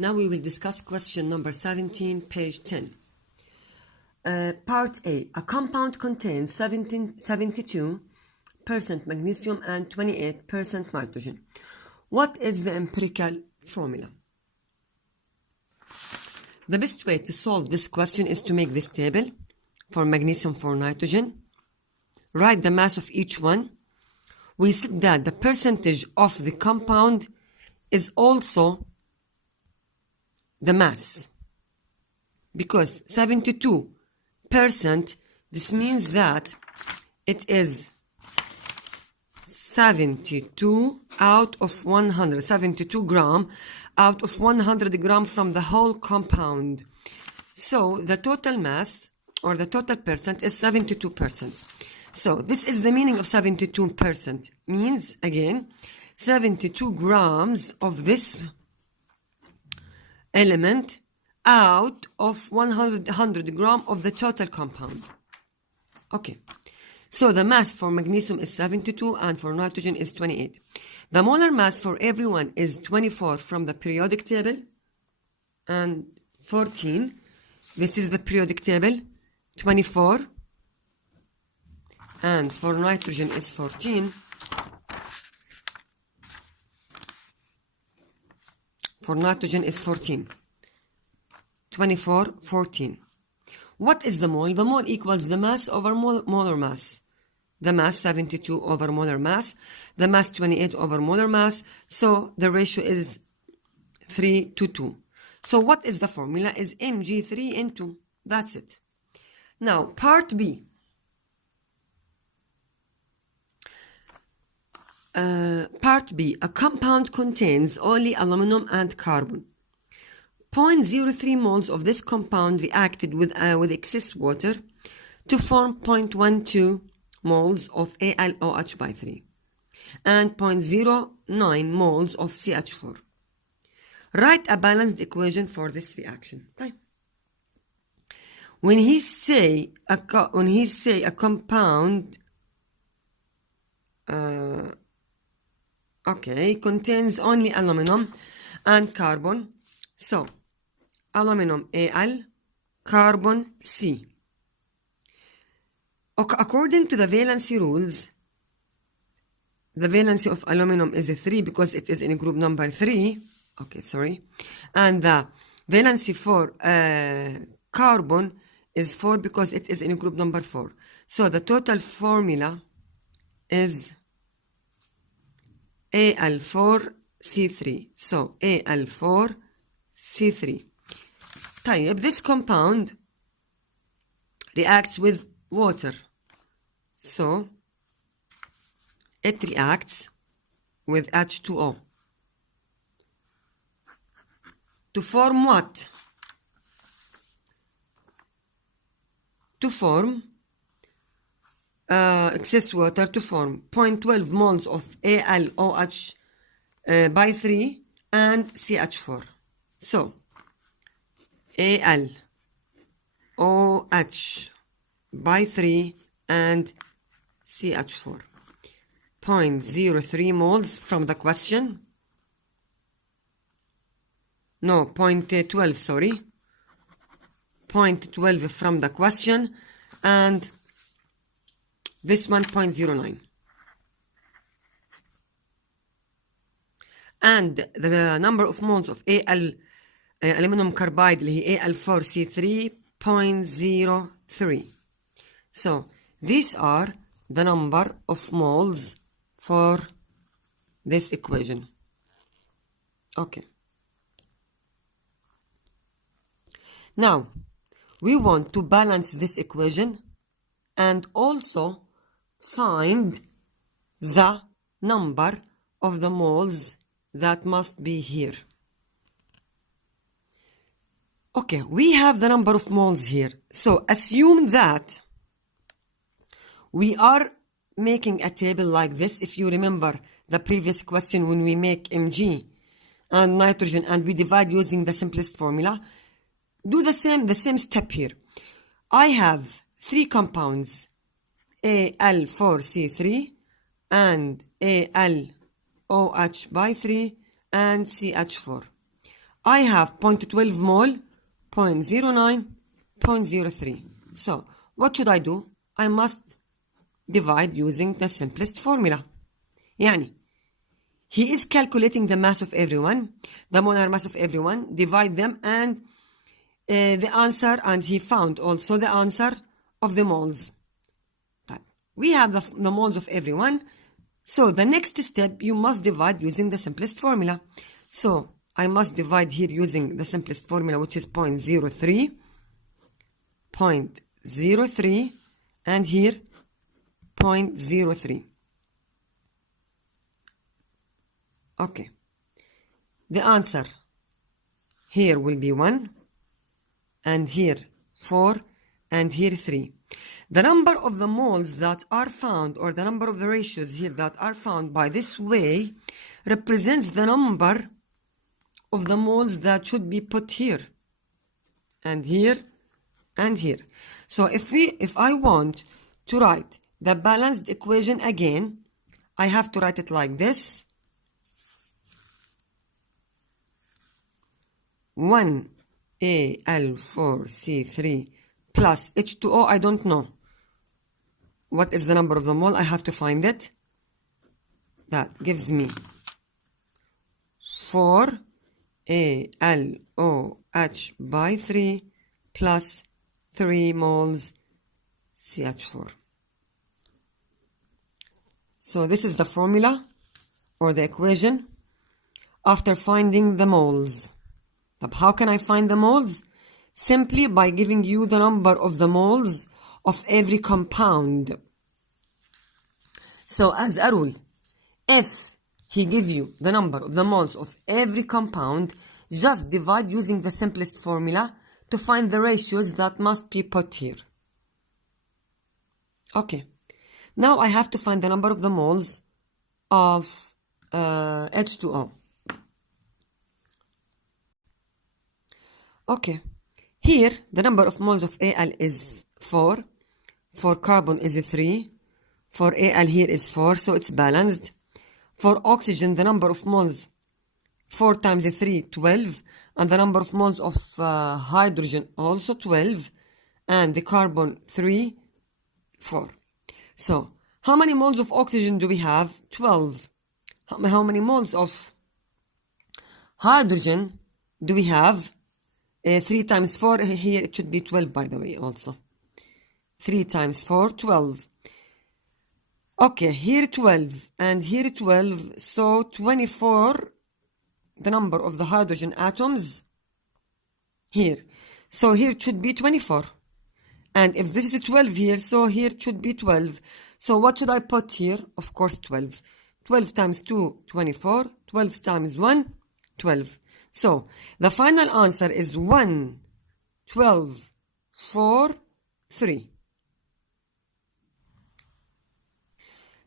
Now we will discuss question number 17, page 10. Part A. A compound contains 72% magnesium and 28% nitrogen. What is the empirical formula? The best way to solve this question is to make this table for magnesium, for nitrogen. Write the mass of each one. We said that the percentage of the compound is also the mass, because 72%, this means that it is 72 out of 100, 72 gram out of 100 gram from the whole compound. So the total mass or the total percent is 72%. So this is the meaning of 72%. Means, again, 72 grams of this element out of 100 gram of the total compound. Okay, so the mass for magnesium is 72 and for nitrogen is 28. The molar mass for everyone is 24 from the periodic table and 14. This is the periodic table, 24. And for nitrogen is 14. For nitrogen is 14. 24, 14. What is the mole? The mole equals the mass over molar mass. The mass 72 over molar mass. The mass 28 over molar mass. So the ratio is 3:2. So what is the formula? Is Mg3N2. That's it. Now part B. Part B, a compound contains only aluminum and carbon. 0.03 moles of this compound reacted with excess water to form 0.12 moles of AlOH by 3 and 0.09 moles of CH4. Write a balanced equation for this reaction. When he say a compound contains only aluminum and carbon. So, aluminum Al, carbon C. According to the valency rules, the valency of aluminum is 3 because it is in group number 3. And the valency for carbon is 4 because it is in group number 4. So, the total formula is Al4C3. So Al4C3. This compound reacts with water. So it reacts with H2O. To form what? To form excess water, to form 0.12 moles of AlOH by 3 and CH4. So, AlOH by 3 and CH4. 0.03 moles from the question. No, 0.12, sorry. 0.12 from the question, and this one 0.09. And the number of moles of aluminum carbide Al4C3 0.03. So these are the number of moles for this equation. Okay. Now we want to balance this equation and also find the number of the moles that must be here. Okay, we have the number of moles here. So assume that we are making a table like this. If you remember the previous question when we make Mg and nitrogen and we divide using the simplest formula, do the same step here. I have 3 compounds, Al4C3 and AlOH by 3 and CH4. I have 0.12 mole, 0.09, 0.03. So, what should I do? I must divide using the simplest formula. يعني, he is calculating the mass of everyone, the molar mass of everyone, divide them, and the answer, and he found also the answer of the moles. We have the moles of everyone. So the next step, you must divide using the simplest formula. So I must divide here using the simplest formula, which is 0.03, 0.03, and here 0.03. Okay. The answer here will be 1, and here 4, and here 3. The number of the moles that are found, or the number of the ratios here that are found by this way, represents the number of the moles that should be put here, and here, and here. So if I want to write the balanced equation again, I have to write it like this. 1Al4C3 plus H2O, I don't know. What is the number of the mole? I have to find it. That gives me 4AlOH by 3 plus 3 moles CH4. So this is the formula or the equation after finding the moles. How can I find the moles? Simply by giving you the number of the moles of every compound. So as a rule, if he gives you the number of the moles of every compound, just divide using the simplest formula to find the ratios that must be put here. Okay. Now I have to find the number of the moles of H2O. Okay. Here, the number of moles of Al is 4. For carbon is 3. For Al here is 4, so it's balanced. For oxygen, the number of moles, 4 times 3, 12. And the number of moles of hydrogen, also 12. And the carbon, 3, 4. So, how many moles of oxygen do we have? 12. How many moles of hydrogen do we have? 3 times 4, here it should be 12, by the way, also. 3 times 4, 12. Okay, here 12, and here 12, so 24, the number of the hydrogen atoms here. So here it should be 24. And if this is 12 here, so here it should be 12. So what should I put here? Of course, 12. 12 times 2, 24. 12 times 1, 12. So the final answer is 1, 12, 4, 3.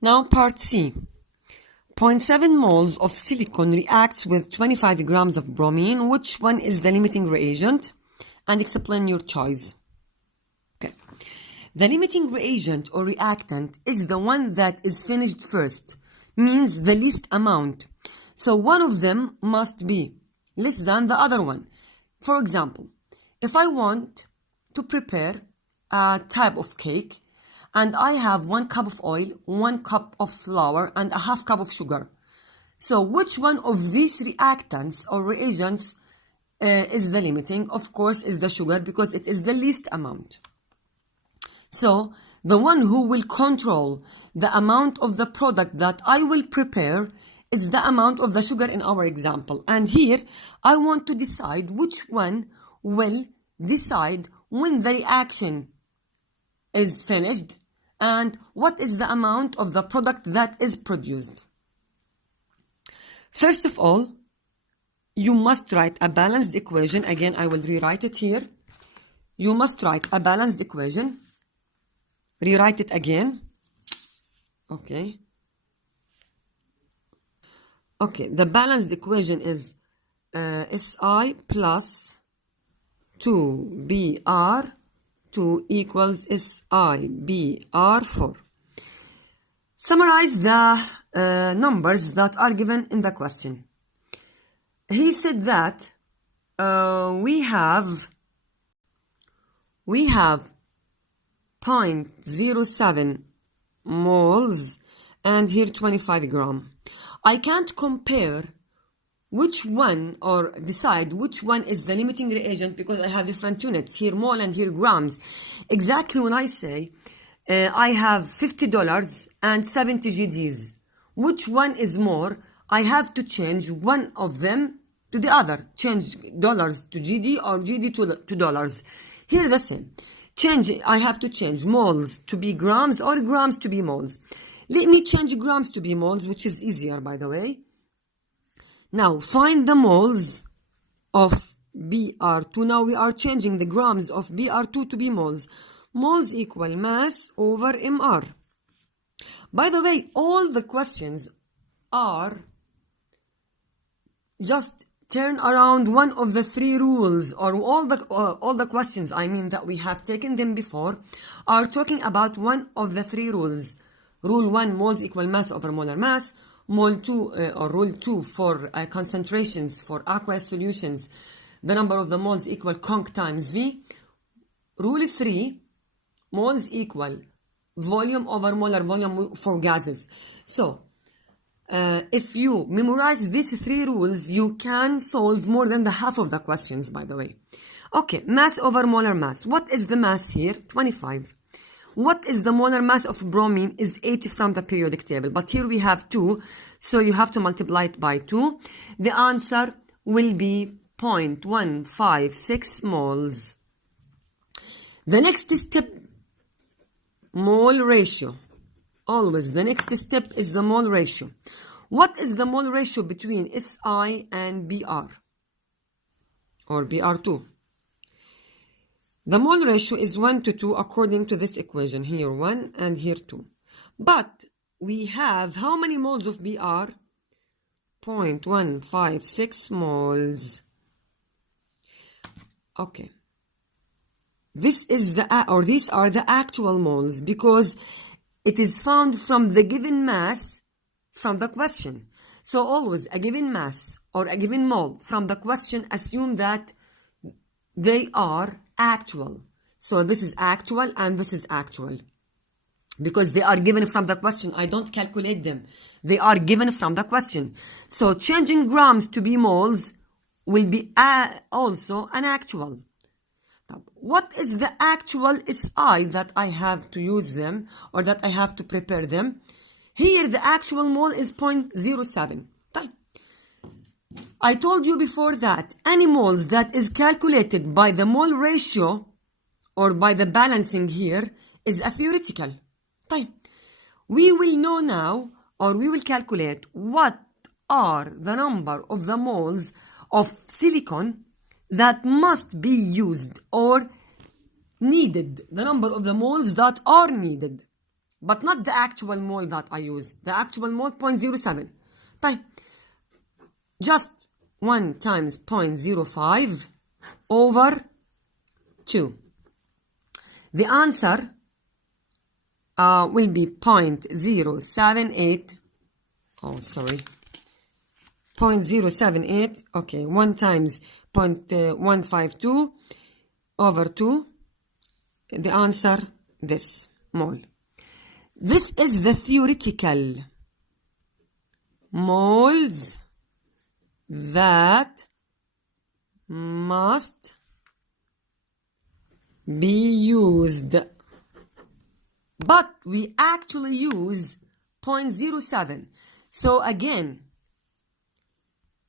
Now part C. 0.7 moles of silicon reacts with 25 grams of bromine. Which one is the limiting reagent? And explain your choice. Okay. The limiting reagent or reactant is the one that is finished first, means the least amount. So one of them must be less than the other one. For example, if I want to prepare a type of cake, and I have 1 cup of oil, 1 cup of flour, and a half cup of sugar. So which one of these reactants or reagents is the limiting? Of course, is the sugar, because it is the least amount. So the one who will control the amount of the product that I will prepare is the amount of the sugar in our example. And here, I want to decide which one will decide when the reaction is finished and what is the amount of the product that is produced. First of all, you must write a balanced equation. Again, I will rewrite it here. You must write a balanced equation. Rewrite it again. Okay. Okay, the balanced equation is Si plus 2Br 2 equals SiBr4. Summarize the numbers that are given in the question. He said that we have 0.07 moles and here 25 gram. I can't compare which one or decide which one is the limiting reagent because I have different units, here mole and here grams. Exactly when I say I have $50 and 70 GDs, which one is more? I have to change one of them to the other. Change dollars to GD or GD to dollars. Here the same. I have to change moles to be grams or grams to be moles. Let me change grams to be moles, which is easier, by the way. Now, find the moles of Br2. Now we are changing the grams of Br2 to be moles. Moles equal mass over Mr. By the way, all the questions are just turn around one of the three rules, or all the questions, I mean, that we have taken them before, are talking about one of the three rules. Rule 1, moles equal mass over molar mass. Rule 2 for concentrations for aqueous solutions, the number of the moles equal conc times V. Rule 3, moles equal volume over molar volume for gases. So, if you memorize these three rules, you can solve more than the half of the questions, by the way. Okay, mass over molar mass. What is the mass here? 25. What is the molar mass of bromine? Is 80 from the periodic table. But here we have 2, so you have to multiply it by 2. The answer will be 0.156 moles. The next step, mole ratio. Always the next step is the mole ratio. What is the mole ratio between Si and Br or Br2? The mole ratio is 1 to 2 according to this equation. Here 1 and here 2. But we have how many moles of Br? 0.156 moles. Okay. These are the actual moles because it is found from the given mass from the question. So always a given mass or a given mole from the question, assume that they are actual. So this is actual and this is actual. Because they are given from the question. I don't calculate them. They are given from the question. So changing grams to be moles will be also an actual. What is the actual SI that I have to use them or that I have to prepare them? Here the actual mole is 0.07. I told you before that any moles that is calculated by the mole ratio or by the balancing here is a theoretical. We will know now, or we will calculate what are the number of the moles of silicon that must be used or needed, the number of the moles that are needed, but not the actual mole that I use. The actual mole 0.07. Just 1 times 0.05 over 2. The answer will be 0.078. Oh, sorry. 0.078. Okay, 1 times 0.152 over 2. The answer, this mole. This is the theoretical moles that must be used. But we actually use 0.07. So again,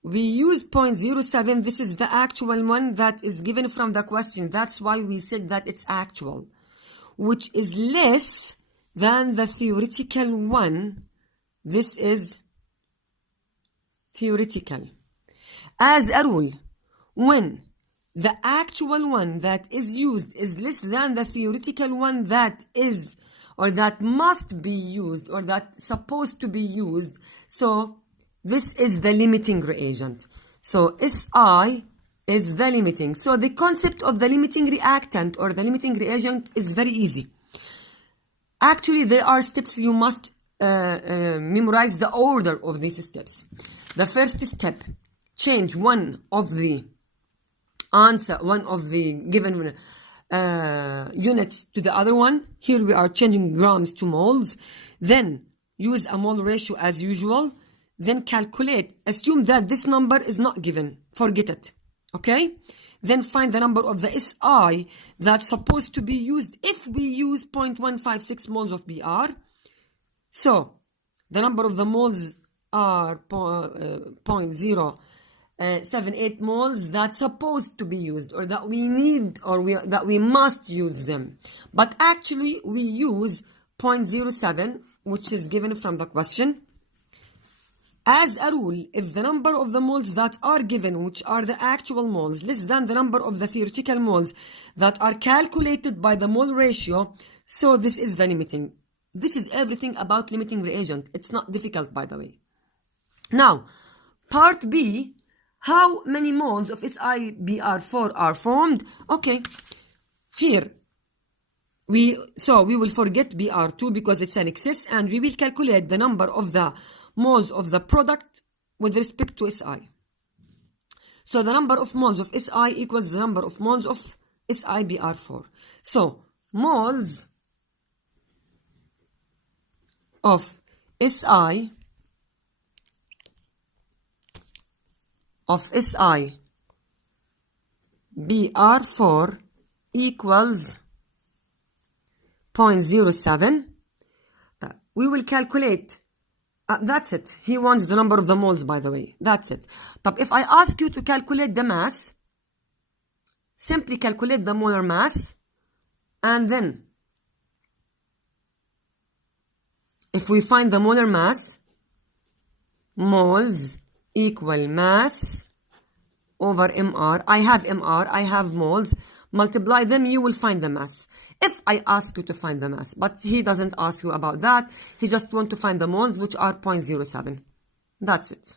we use 0.07. This is the actual one that is given from the question. That's why we said that it's actual, which is less than the theoretical one. This is theoretical. As a rule, when the actual one that is used is less than the theoretical one that is, or that must be used, or that's supposed to be used, so this is the limiting reagent. So Si is the limiting. So the concept of the limiting reactant or the limiting reagent is very easy. Actually, there are steps you must memorize the order of these steps. The first step, change one of the answer one of the given units to the other one. Here we are changing grams to moles. Then use a mole ratio as usual. Then calculate. Assume that this number is not given. Forget it. Okay? Then find the number of the SI that's supposed to be used if we use 0.156 moles of BR. So the number of the moles are 0.078 moles that's supposed to be used, or that we need, or that we must use them. But actually we use 0.07, which is given from the question. As a rule, if the number of the moles that are given, which are the actual moles, less than the number of the theoretical moles that are calculated by the mole ratio, so this is the limiting. This is everything about limiting reagent. It's not difficult, by the way. Now, part B, how many moles of SiBr4 are formed? Okay, here, we will forget Br2 because it's an excess, and we will calculate the number of the moles of the product with respect to Si. So the number of moles of Si equals the number of moles of SiBr4. So moles of Si BR4 equals 0.07. We will calculate. That's it. He wants the number of the moles, by the way. That's it. But if I ask you to calculate the mass, simply calculate the molar mass, and then if we find the molar mass, moles equal mass over MR. I have MR, I have moles. Multiply them, you will find the mass. If I ask you to find the mass, but he doesn't ask you about that. He just wants to find the moles, which are 0.07. That's it.